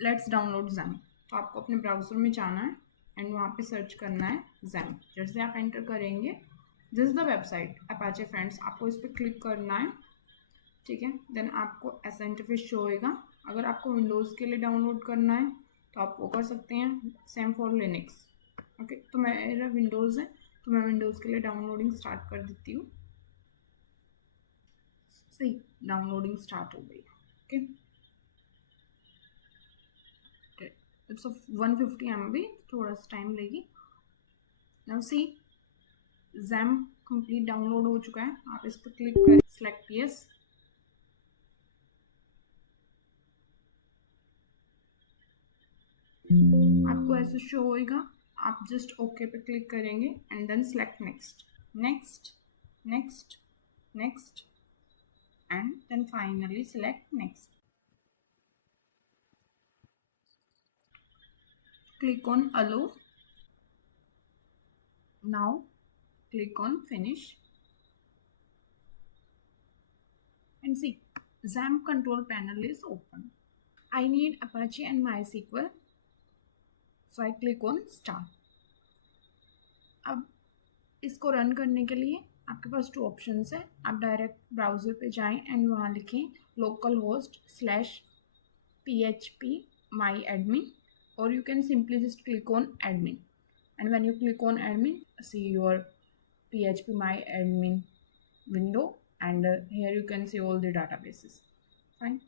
Let's download Xampp। तो आपको अपने ब्राउज़र में जाना है एंड वहाँ पे सर्च करना है Xampp। जैसे आप एंटर करेंगे, this is the website Apache friends, आपको इस पर क्लिक करना है, ठीक है। देन आपको ऐसा इंटरफेस शो होएगा। अगर आपको विंडोज़ के लिए डाउनलोड करना है तो आप वो कर सकते हैं, सेम फॉर लिनक्स। ओके, तो मेरा विंडोज़ है तो मैं विंडोज़ के लिए डाउनलोडिंग स्टार्ट कर देती हूँ। सही, डाउनलोडिंग स्टार्ट हो गई। ओके, इट्स 150 MB, थोड़ा सा टाइम लेगी। Now see, Xampp complete download हो चुका है। आप इस पर क्लिक करें, सेलेक्ट यस। आपको ऐसे शो होएगा, आप जस्ट ओके पे क्लिक करेंगे and then select next, next, next, next and then finally select next. Click on allow. Now click on finish and see, Xampp control panel is open. I need Apache and MySQL, so I click on start. अब इसको run करने के लिए आपके पास 2 options है। आप direct browser पे जाएं एंड वहाँ लिखें localhost/phpmyadmin, or you can simply just click on admin, and when you click on admin, see your phpmyadmin window, and here you can see all the databases. Fine.